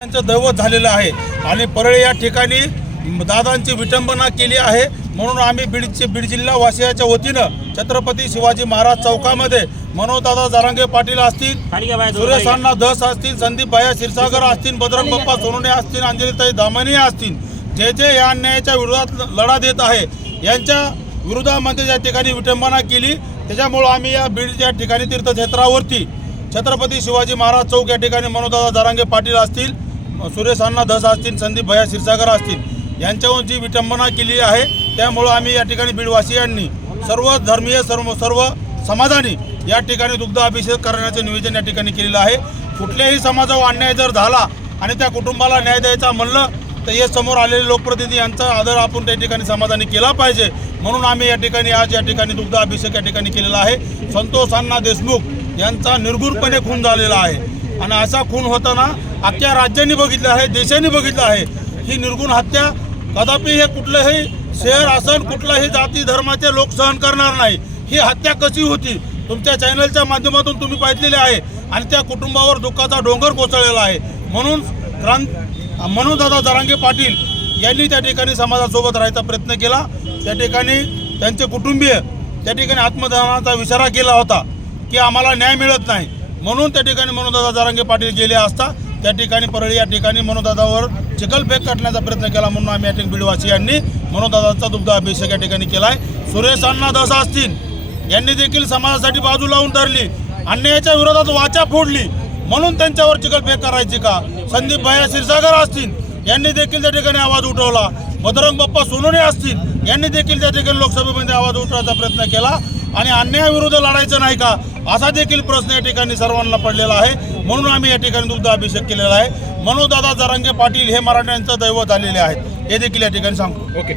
त्यांचं दैवत झालेलं आहे. आणि परळी या ठिकाणी दादांची विटंबना केली आहे. म्हणून आम्ही बीडचे बीड जिल्हा वासियाच्या वतीनं छत्रपती शिवाजी महाराज चौकामध्ये मनोजदादा जारांगे पाटील असतील सुरेश अण्णा धस असतील संदीप भाया क्षीरसागर असतील बजरंग बाप्पा सोनवणे असतील अंजलीताई दामणी असतील जे जे या अन्यायाच्या विरोधात लढा देत आहे यांच्या विरोधामध्ये या ठिकाणी विटंबना केली त्याच्यामुळं आम्ही या बीड या ठिकाणी तीर्थक्षेत्रावरती छत्रपती शिवाजी महाराज चौक या ठिकाणी मनोदादा जारांगे पाटील असतील सुरेश अण्णा धस असतील संदीप भया क्षीरसागर असतील यांच्यावर जी विटंबना केली आहे त्यामुळं आम्ही या ठिकाणी बीडवासियांनी सर्व धर्मीय सर्व सर्व समाजाने या ठिकाणी दुग्ध अभिषेक करण्याचे निवेदन या ठिकाणी केलेलं आहे. कुठल्याही समाजावर अन्याय जर झाला आणि त्या कुटुंबाला न्याय द्यायचा म्हणलं तर हे समोर आलेले लोकप्रतिनिधी यांचा आदर आपण त्या ठिकाणी समाजाने केला पाहिजे. म्हणून आम्ही या ठिकाणी आज या ठिकाणी दुग्ध अभिषेक या ठिकाणी केलेला आहे. संतोष अण्णा देशमुख यांचा निर्गुणपणे खून झालेला आहे. आणि असा खून होताना अख्ख्या राज्यांनी बघितलं आहे देशांनी बघितलं आहे. ही निर्गुण हत्या कदापि हे कुठलंही शहर असन कुठलाही जाती धर्माचे लोक सहन करणार नाही. ही हत्या कशी होती? तुमच्या चॅनलच्या माध्यमातून तुम्ही पाहिलेले आहे आणि त्या कुटुंबावर दुःखाचा डोंगर कोसळलेला आहे. म्हणून क्रांत मनोदादा जरांगे पाटील यांनी त्या ठिकाणी समाजासोबत राहायचा प्रयत्न केला. त्या ठिकाणी त्यांचे कुटुंबीय त्या ठिकाणी आत्मदहनाचा विचारा केला होता की आम्हाला न्याय मिळत नाही. म्हणून त्या ठिकाणी मनोदादा जरांगे पाटील गेले असता त्या ठिकाणी परळी या ठिकाणी मनोदादावर चिखलफेक काढण्याचा प्रयत्न केला म्हणून आम्ही या ठिकाणी बीडवासियांनी मनोदादाचा दुग्ध अभिषेक या ठिकाणी केला आहे सुरेश अण्णा दास असतील यांनी देखील समाजासाठी बाजू लावून धरली. अन्यायाच्या विरोधात वाचा फोडली. म्हणून त्यांच्यावर चिखलफेक करायची का? संदीप भाया क्षीरसागर असतील यांनी देखील त्या ठिकाणी आवाज उठवला. बदरंग बाप्पा सोनोने असतील यांनी देखील त्या ठिकाणी लोकसभेमध्ये आवाज उठवायचा प्रयत्न केला. आणि अन्यायाविरुद्ध लढायचं नाही का? असा देखील प्रश्न या ठिकाणी सर्वांना पडलेला आहे. म्हणून आम्ही या ठिकाणी दुग्ध अभिषेक केलेला आहे. मनोदादा जरांगे पाटील हे मराठ्यांचं दैवत आलेले आहेत. हे देखील या ठिकाणी सांगतो. ओके.